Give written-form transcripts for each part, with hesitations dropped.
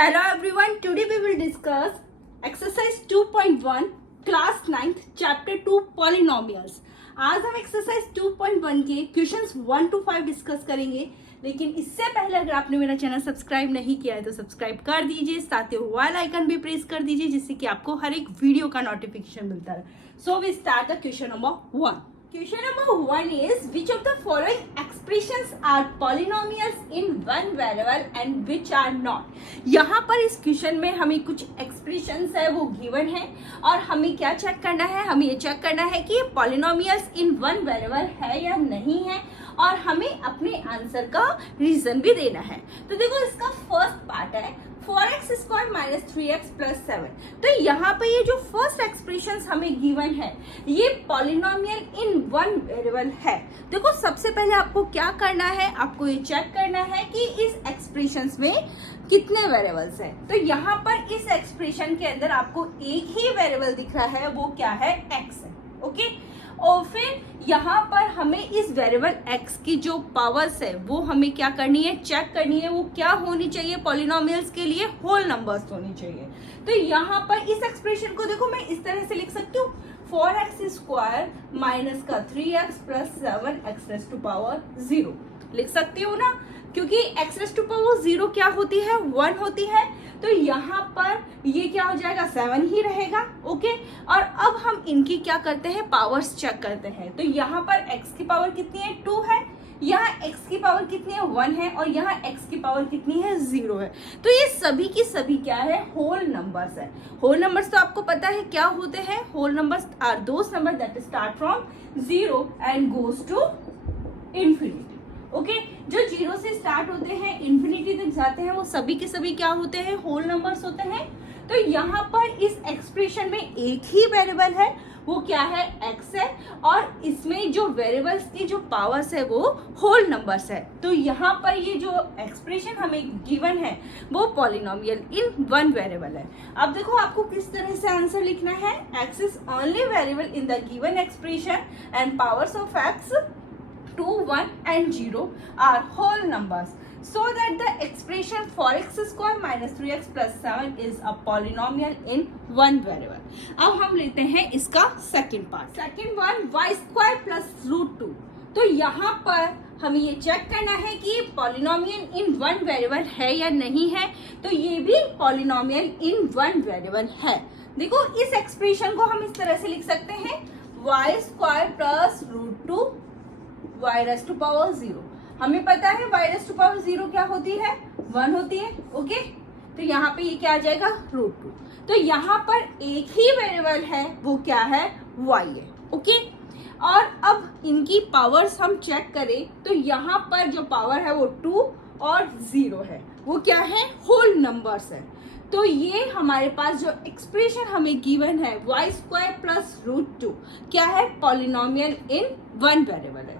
Hello everyone, today we will discuss exercise 2.1 class 9th chapter 2 polynomials। आज हम exercise 2.1 के questions 1 to 5 discuss करेंगे, लेकिन इससे पहले अगर आपने मेरा चैनल सब्सक्राइब नहीं किया है तो सब्सक्राइब कर दीजिए, साथ ही बेल आइकन भी प्रेस कर दीजिए जिससे कि आपको हर एक वीडियो का नोटिफिकेशन मिलता रहे। So we start the question number 1। Question number 1 is which of the following expressions are polynomials in one variable and which are not। यहाँ पर इस क्वेश्चन में हमें कुछ एक्सप्रेशंस है वो गिवन है और हमें क्या चेक करना है, हमें ये चेक करना है कि ये पॉलिनोमियल्स इन वन वेरिएबल है या नहीं है और हमें अपने आंसर का रीजन भी देना है। तो देखो इसका फर्स्ट पार्ट है 4x² माइनस 3x प्लस 7। तो यहाँ पे ये जो फर्स्ट एक्सप्रेशन हमें गिवन है ये पॉलिनोमियल इन वन वेरिएबल है। देखो सबसे पहले आपको क्या करना है, आपको ये चेक करना है कि इस एक्सप्रेशन में कितने वेरिएबल्स हैं। तो यहाँ पर इस एक्सप्रेशन के अंदर आपको एक ही वेरिएबल दिख रहा है, वो क्या है, x है। ओके, और फिर यहाँ पर हमें इस वेरिएबल x की जो पावर्स है वो हमें क्या करनी है, चेक करनी है। वो क्या होनी चाहिए, पॉलिनोमियल्स के लिए होल नंबर्स होनी चाहिए। तो यहाँ पर इस एक्सप्रेशन को देखो मैं इस तरह से लिख सकती हूँ 4x² माइनस का 3x प्लस 7x⁻0 लिख सकती हूँ ना, क्योंकि x⁻0 क्या होती है, 1 होती है। तो यहाँ पर ये क्या हो जाएगा, 7 ही रहेगा। ओके, और अब हम इनकी क्या करते हैं, पावर्स चेक करते हैं। तो यहाँ पर x की पावर कितनी है, 2 है, यहाँ x की पावर कितनी है, 1 है, और यहाँ x की पावर कितनी है, 0 है। तो ये सभी की सभी क्या है, होल नंबर्स है। होल नंबर्स तो आपको पता है क्या होते हैं, whole numbers are those number that start from 0 and goes to infinity. Okay, जो 0 से स्टार्ट होते हैं इंफिनिटी तक जाते हैं वो सभी के सभी क्या होते हैं, होल नंबर्स होते हैं। तो यहाँ पर इस एक्सप्रेशन में एक ही वेरिएबल है, वो क्या है, x है, और इसमें जो वेरिएबल्स की जो पावर्स है वो होल नंबर्स है। तो यहाँ पर ये जो एक्सप्रेशन हमें गिवन है वो पॉलिनोमियल इन वन वेरिएबल है। अब देखो आपको किस तरह से आंसर लिखना है, x is only variable in the given expression and powers of x 2, 1 and 0 are whole numbers, so that the expression 4x² minus 3x plus 7 is a polynomial in one variable। अब हम लेते हैं इसका second part. Second one y² plus √2। तो यहाँ पर हमें ये चेक करना है कि पॉलिनोमियल इन वन वेरिएबल है या नहीं है। तो ये भी पॉलिनोमियल इन वन वेरिएबल है। देखो इस एक्सप्रेशन को हम इस तरह से लिख सकते हैं y² plus √2 y⁻0। हमें पता है y⁻0 क्या होती है, 1 होती है। ओके, तो यहाँ पे ये क्या आ जाएगा, √2। तो यहाँ पर एक ही वेरिएबल है, वो क्या है, y है। ओके, और अब इनकी पावर्स हम चेक करें तो यहाँ पर जो पावर है वो 2 और 0 है, वो क्या है, होल नंबर्स है। तो ये हमारे पास जो एक्सप्रेशन हमें गिवन है y² plus √2 क्या है, पॉलिनोमियल इन वन वेरिएबल है।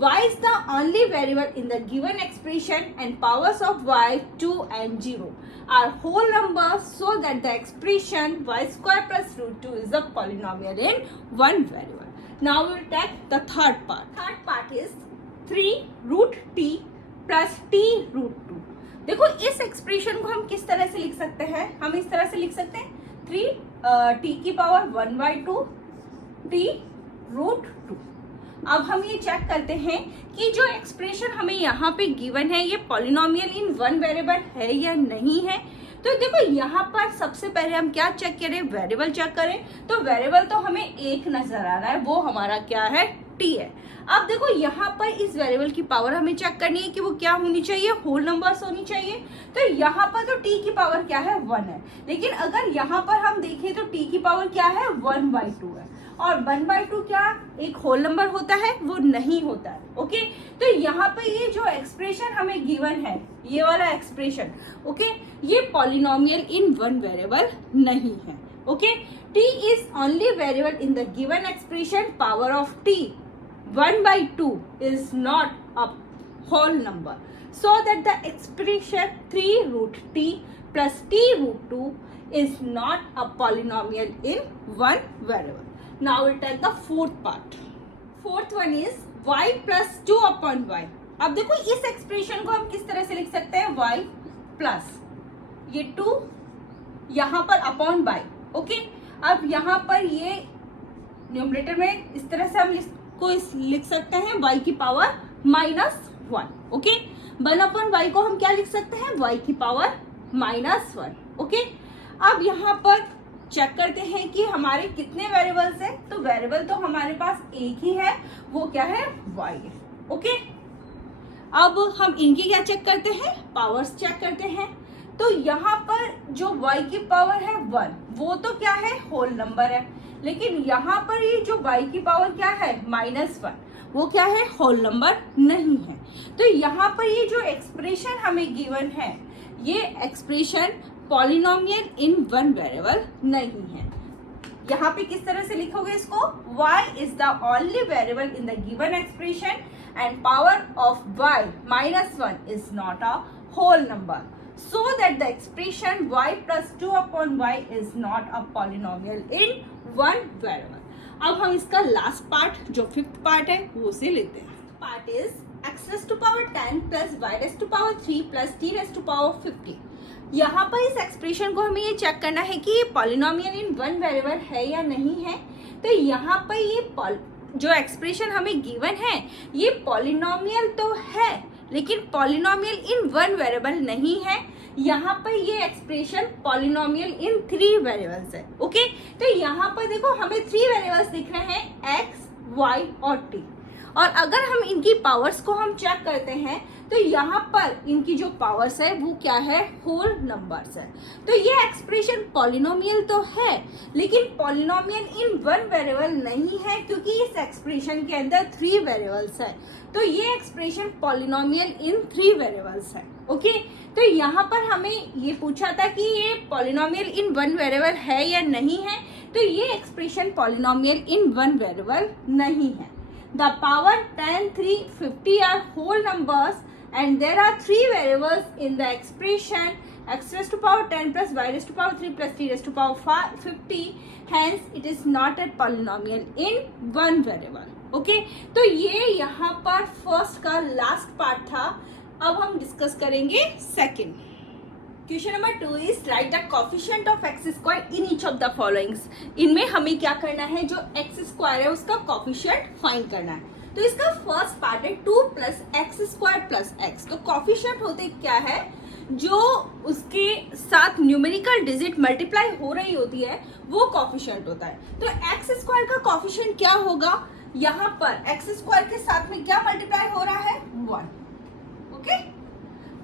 y is the only variable in the given expression and powers of y 2 and 0 are whole numbers, so that the expression y² plus √2 is a polynomial in one variable। Now we will take the third part। Third part is 3√t plus t√2। देखो इस expression को हम किस तरह से लिख सकते हैं, हम इस तरह से लिख सकते हैं 3t की पावर 1/2 t√2। अब हम ये चेक करते हैं कि जो एक्सप्रेशन हमें यहाँ पे गिवन है ये पॉलिनोमियल इन वन वेरिएबल है या नहीं है। तो देखो यहाँ पर सबसे पहले हम क्या चेक करें, वेरिएबल चेक करें। तो वेरिएबल तो हमें एक नजर आ रहा है, वो हमारा क्या है, t है। अब देखो यहाँ पर इस वेरिएबल की पावर हमें चेक करनी है कि वो क्या होनी चाहिए, होल नंबर्स होनी चाहिए। तो यहाँ पर तो t की पावर क्या है, 1 है, लेकिन अगर यहाँ पर हम देखें तो t की पावर क्या है, 1/2 है, और 1/2 क्या एक होल नंबर होता है, वो नहीं होता है। ओके, तो यहाँ पे ये जो एक्सप्रेशन हमें गिवन है, ये वाला एक्सप्रेशन, ओके, ये पॉलिनोमियल इन वन वेरिएबल नहीं है। Okay, t is only variable in the given expression, power of t 1/2 is not a whole number, so that the expression 3√t plus t√2 is not a polynomial in one variable। Now we'll take the fourth part। Fourth one is y plus 2/y। अब देखो इस expression को हम किस तरह से लिख सकते हैं, y प्लस ये 2 यहाँ पर अपॉन बाई। ओके, अब यहाँ पर ये न्यूमरेटर में इस तरह से हम इसको लिख सकते हैं y की पावर -1। ओके, 1 अपॉन y को हम क्या लिख सकते हैं, y की पावर -1। ओके, अब यहाँ पर चेक करते हैं कि हमारे कितने वेरिएबल्स हैं। तो वेरिएबल तो हमारे पास एक ही है, वो क्या है, y है। ओके, अब हम इनकी क्या चेक करते हैं, पावर्स चेक करते हैं। तो यहाँ पर जो y की पावर है 1, वो तो क्या है, होल नंबर है। लेकिन यहाँ पर ये जो y की पावर क्या है, -1, वो क्या है, होल नंबर नहीं है। तो यहाँ पर ये जो एक्सप्रेशन हमें गिवन है, ये expression polynomial in one variable नहीं है। यहाँ पे किस तरह से लिखोगे इसको, y is the only variable in the given expression and power of y -1 is not a whole number, so that the expression y plus 2 upon y is not a polynomial in one variable। अब हम इसका last part जो 5th part है वो से लेते हैं। Part is x raised to power 10 plus y raised to power 3 plus t raised to power 50। यहाँ पर इस एक्सप्रेशन को हमें ये चेक करना है कि ये पॉलिनोमियल इन वन वेरिएबल है या नहीं है। तो यहाँ पर ये जो एक्सप्रेशन हमें गिवन है, ये पॉलिनोमियल तो है लेकिन पॉलिनोमियल इन वन वेरिएबल नहीं है। यहाँ पर ये एक्सप्रेशन पॉलिनोमियल इन 3 वेरिएबल्स है। ओके, तो यहाँ पर देखो हमें 3 वेरिएबल्स दिख रहे हैं, x, y और t। और अगर हम इनकी पावर्स को हम चेक करते हैं तो यहाँ पर इनकी जो पावर्स है वो क्या है, होल नंबर्स है। तो ये एक्सप्रेशन पॉलिनोमियल तो है लेकिन पॉलिनोमियल इन वन वेरिएबल नहीं है, क्योंकि इस एक्सप्रेशन के अंदर 3 वेरिएबल्स है। तो ये एक्सप्रेशन पॉलिनोमियल इन 3 वेरिएबल्स है। ओके, तो यहाँ पर हमें ये पूछा था कि ये पॉलिनोमियल इन वन वेरिएबल है या नहीं है। तो ये expression polynomial in one variable नहीं है। The power 10, 3, 50 are whole numbers and there are 3 variables in the expression x raised to power 10 plus y raised to power 3 plus t raised to power 50. Hence, it is not a polynomial in one variable. Okay? तो ये यहाँ पर first का last part था। अब हम discuss करेंगे second. Question number 2 is write the coefficient of x square in each of the followings. इनमें हमें क्या करना है, जो एक्स स्क्वायर है उसका कोफिशिएंट फाइंड करना है। तो इसका फर्स्ट पार्ट है 2 plus x square plus x. तो कोफिशिएंट होते क्या है, जो उसके साथ न्यूमेरिकल डिजिट मल्टीप्लाई हो रही होती है वो कोफिशिएंट होता है। तो एक्स स्क्वायर का कोफिशिएंट क्या होगा, यहाँ पर एक्स स्क्वायर के साथ में क्या मल्टीप्लाई हो रहा है, 1। ओके,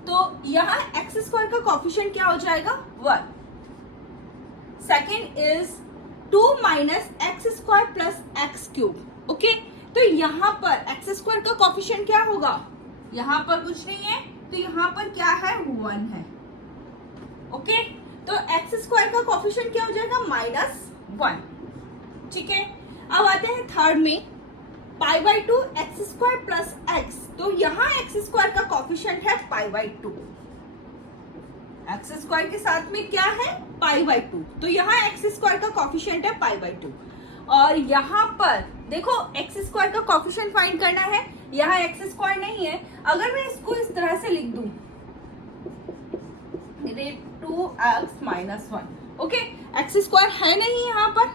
तो यहाँ एक्स स्क्वायर का कोफिशिएंट क्या हो जाएगा, 1। Second is 2 minus x square plus x cube. Okay, तो यहाँ पर एक्स स्क्वायर का कोफिशिएंट क्या होगा, यहाँ पर कुछ नहीं है तो यहाँ पर क्या है, 1 है। ओके, तो एक्स स्क्वायर का कोफिशिएंट क्या हो जाएगा, -1। ठीक है, अब आते हैं थर्ड में, π/2 एक्स स्क्वायर प्लस एक्स। तो यहाँ एक्स स्क्वायर का कोफिशिएंट है π/2। एक्स स्क्वायर के साथ में क्या है, π/2। तो यहाँ एक्स स्क्वायर का कोफिशिएंट है π/2। और यहाँ पर देखो एक्स स्क्वायर का कोफिशिएंट फाइंड करना है, यहाँ एक्स स्क्वायर नहीं है। अगर मैं इसको इस तरह से लिख दूं, 2x - 1। ओके, एक्स स्क्वायर है नहीं यहाँ पर,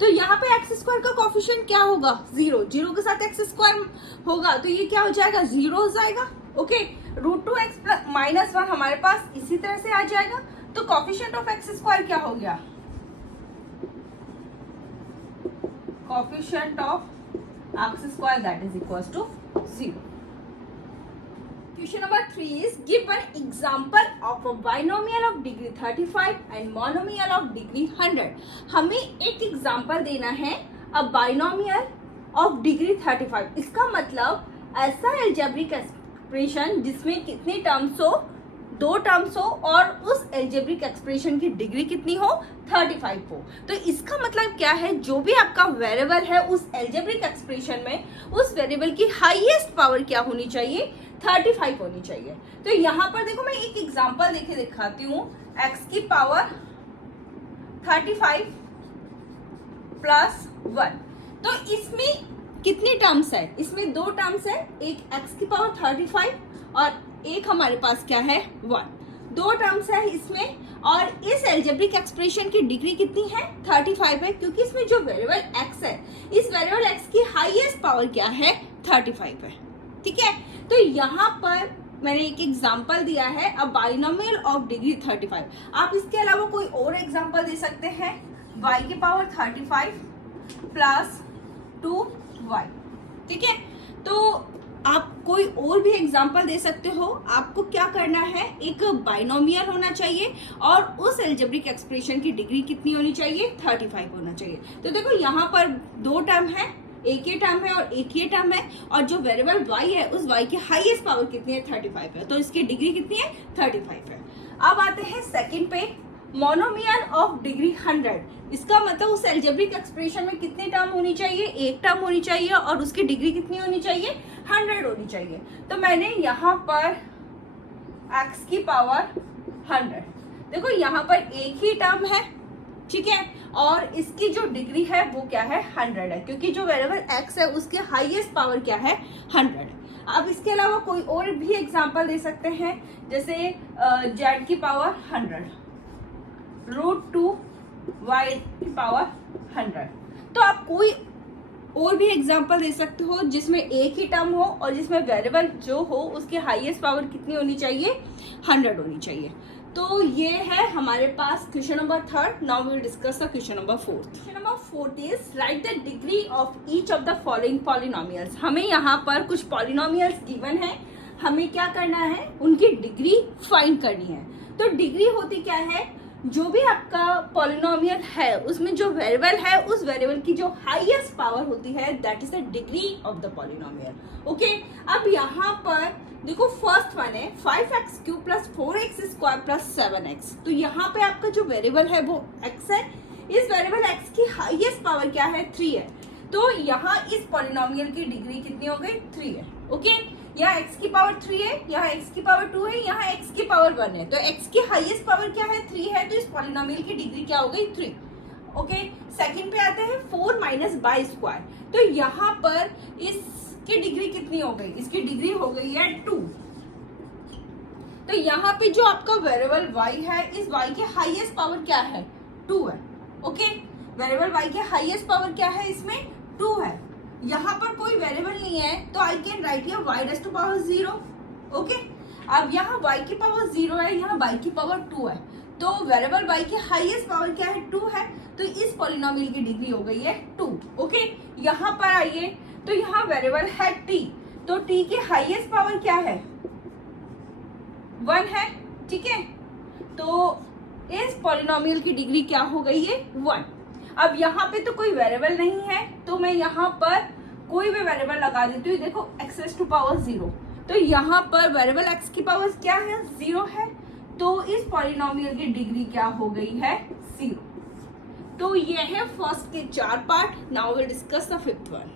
तो यहाँ पे एक्स स्क्वायर का कोफिशिएंट क्या होगा, 0। 0 के साथ एक्स स्क्वायर होगा तो ये क्या हो जाएगा, 0 हो जाएगा। ओके, √2x - 1 हमारे पास इसी तरह से आ जाएगा। तो कोफिशिएंट ऑफ एक्स स्क्वायर क्या हो गया, coefficient of x square that is equal to 0। Question number 3 is give an example of a binomial of degree 35 and monomial of degree 100। हमें एक एग्जाम्पल देना है a binomial of degree 35। इसका मतलब ऐसा एल्जेब्रिक एक्सप्रेशन जिसमें कितनी टर्म्स हो, 2 टर्म्स हो और उस एल्जेब्रिक एक्सप्रेशन की डिग्री कितनी हो, 35 हो। तो इसका मतलब क्या है, जो भी आपका वेरिएबल है उस एल्जेब्रिक एक्सप्रेशन में उस वेरिएबल की हाईएस्ट पावर क्या होनी चाहिए, 35 होनी चाहिए। तो यहाँ पर देखो मैं एक एग्जांपल देके दिखाती हूँ, x की पावर 35 प्लस 1। तो इसमें कितनी टर्म्स है, इसमें 2 टर्म्स है, एक x की पावर 35 और एक हमारे पास क्या है, 1। दो टर्म्स है इसमें, और इस एल्जेब्रिक एक्सप्रेशन की डिग्री कितनी है 35 है, क्योंकि इसमें जो वेरिएबल x है, इस वेरिएबल x की हाईएस्ट पावर क्या है 35 है। ठीक है, तो यहाँ पर मैंने एक एग्जांपल दिया है, अ बाइनोमियल ऑफ डिग्री 35। आप इसके अलावा कोई और एग्जांपल दे सकते हैं, y की पावर 35 प्लस 2y। ठीक है, तो आप कोई और भी एग्जांपल दे सकते हो। आपको क्या करना है, एक बाइनोमियल होना चाहिए और उस एल्जेब्रिक एक्सप्रेशन की डिग्री कितनी होनी चाहिए 35 होना चाहिए। तो देखो यहाँ पर दो टर्म है, एक ही टर्म है और एक ही टर्म है, और जो वेरिएबल y है उस y की हाईएस्ट पावर कितनी है 35 है, तो इसकी डिग्री कितनी है 35 है। अब आते हैं सेकंड पे, मोनोमियल ऑफ डिग्री 100। इसका मतलब उस एल्जेब्रिक एक्सप्रेशन में कितनी टर्म होनी चाहिए, एक टर्म होनी चाहिए और उसकी डिग्री कितनी होनी चाहिए 100 होनी चाहिए। तो मैंने यहाँ पर x की पावर 100, देखो यहाँ पर एक ही टर्म है, ठीक है, और इसकी जो डिग्री है वो क्या है 100 है, क्योंकि जो वेरिएबल x है उसके हाईएस्ट पावर क्या है 100। अब इसके अलावा कोई और भी एग्जांपल दे सकते हैं, जैसे z की पावर 100, √2 y की पावर 100। तो आप कोई और भी एग्जांपल दे सकते हो जिसमें एक ही टर्म हो और जिसमें वेरिएबल जो हो उसकी हाईएस्ट पावर कितनी होनी चाहिए 100 होनी चाहिए। तो ये है हमारे पास question number 3। Now we will discuss the question number 4। Question number 4 is write the degree of each of the following polynomials. हमें यहाँ पर कुछ पॉलिनोमियल्स गिवन है, हमें क्या करना है, उनकी डिग्री फाइंड करनी है। तो डिग्री होती क्या है, जो भी आपका पॉलिनोमियल है उसमें जो वेरिएबल है उस वेरिएबल की जो हाईएस्ट पावर होती है that is the degree of the polynomial. Okay, अब यहाँ पर देखो फर्स्ट वन है 5x³ plus 4x² plus 7x। तो यहाँ पे आपका जो वेरिएबल है वो x है, इस वेरिएबल x की हाईएस्ट पावर क्या है 3 है। तो यहाँ इस पॉलिनोमियल की डिग्री कितनी हो गई 3 है। ओके, यहाँ x की पावर 3 है, यहाँ x की पावर 2 है, यहाँ x की पावर 1 है। तो x की हाईएस्ट पावर क्या है 3 है, तो इस पॉलिनोमियल की डिग्री क्या हो गई 3। ओके, सेकंड पे आते हैं 4 माइनस बाई स्क्वायर। तो यहाँ पर इसकी डिग्री कितनी हो गई, इसकी डिग्री हो गई है 2। तो यहाँ पे जो आपका वेरिएबल y है, इस y की हाईएस्ट पावर क्या है 2 है। ओके, वेरिएबल y की हाईएस्ट पावर क्या है, इसमें 2 है। यहाँ पर कोई वेरिएबल नहीं है तो I can write here y⁻⁴। Okay, अब यहाँ y की पावर 0 है, यहाँ y की पावर 2 है, तो वेरिएबल y की हाईएस्ट पावर क्या है 2 है, तो इस पॉलिनोमियल की डिग्री हो गई है 2। ओके, यहाँ पर आइए, तो यहाँ वेरिएबल है t, तो t की हाईएस्ट पावर क्या है 1 है। ठीक है, तो इस पॉलिनोमियल की डिग्री क्या हो गई है 1। अब यहाँ पे तो कोई वेरिएबल नहीं है, तो मैं यहाँ पर कोई भी वेरिएबल लगा देती हूँ। देखो x⁻⁴, तो यहाँ पर वेरिएबल x की पावर क्या है 0 है, तो इस पॉलिनोमियल की डिग्री क्या हो गई है 0। तो ये है फर्स्ट के 4 part. Now will discuss the fifth one.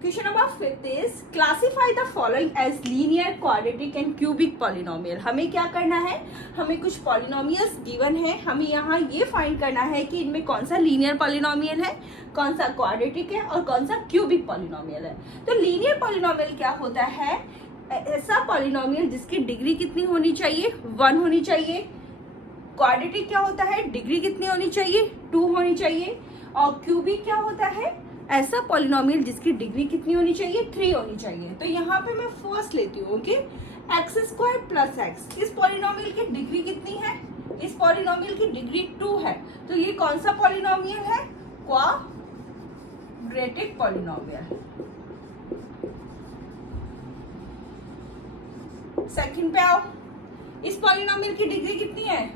Question number 5 is classify the following as linear, quadratic and cubic polynomial. हमें क्या करना है, हमें कुछ पॉलिनोमियल्स गिवन है, हमें यहाँ ये फाइंड करना है कि इनमें कौन सा लीनियर पॉलिनोमियल है, कौन सा क्वाड्रेटिक है और कौन सा क्यूबिक पॉलिनोमियल है। तो लीनियर पॉलिनोमियल क्या होता है, ऐसा पॉलिनोमियल जिसकी डिग्री कितनी होनी चाहिए 1 होनी चाहिए। क्वाड्रेटिक क्या होता है, डिग्री कितनी होनी चाहिए 2 होनी चाहिए। और क्यूबिक क्या होता है, ऐसा पॉलिनोमियल जिसकी डिग्री कितनी होनी चाहिए 3 होनी चाहिए। तो यहाँ पे मैं फर्स्ट लेती हूँ कि x² प्लस x, इस पॉलिनोमियल की डिग्री कितनी है, इस पॉलिनोमियल की डिग्री 2 है। तो ये कौन सा पॉलिनोमियल है, क्वाड्रेटिक पॉलिनोमियल। सेकंड पे आओ, इस पॉलिनोमियल की डिग्री कितनी है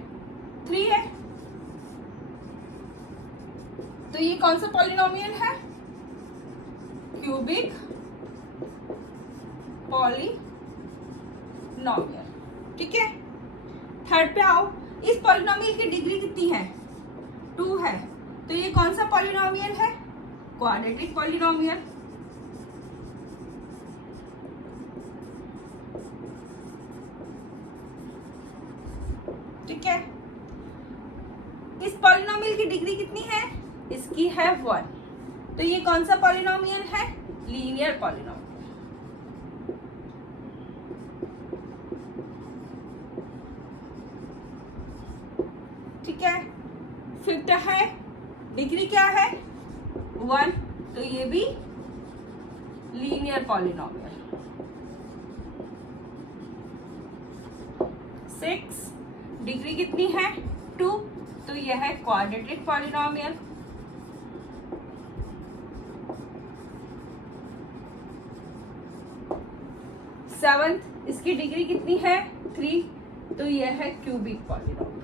3 है, तो ये कौन सा पॉलिनोमियल है, क्यूबिक पॉलिनोमियल। ठीक है, थर्ड पे आओ, इस पॉलिनोमियल की डिग्री कितनी है 2 है, तो ये कौन सा पॉलिनोमियल है, क्वाड्रेटिक पॉलिनोमियल। ठीक है, इस पॉलिनोमियल की डिग्री कितनी है, इसकी है 1, तो ये कौन सा पॉलिनोमियल है, लीनियर पॉलिनोमियल। ठीक है। फिफ्थ है, डिग्री क्या है 1, तो ये भी लीनियर पॉलिनोमियल। 6, डिग्री कितनी है 2, तो यह है क्वाड्रेटिक पॉलिनोमियल। 7, इसकी डिग्री कितनी है 3, तो यह है क्यूबिक पॉलिनोमियल।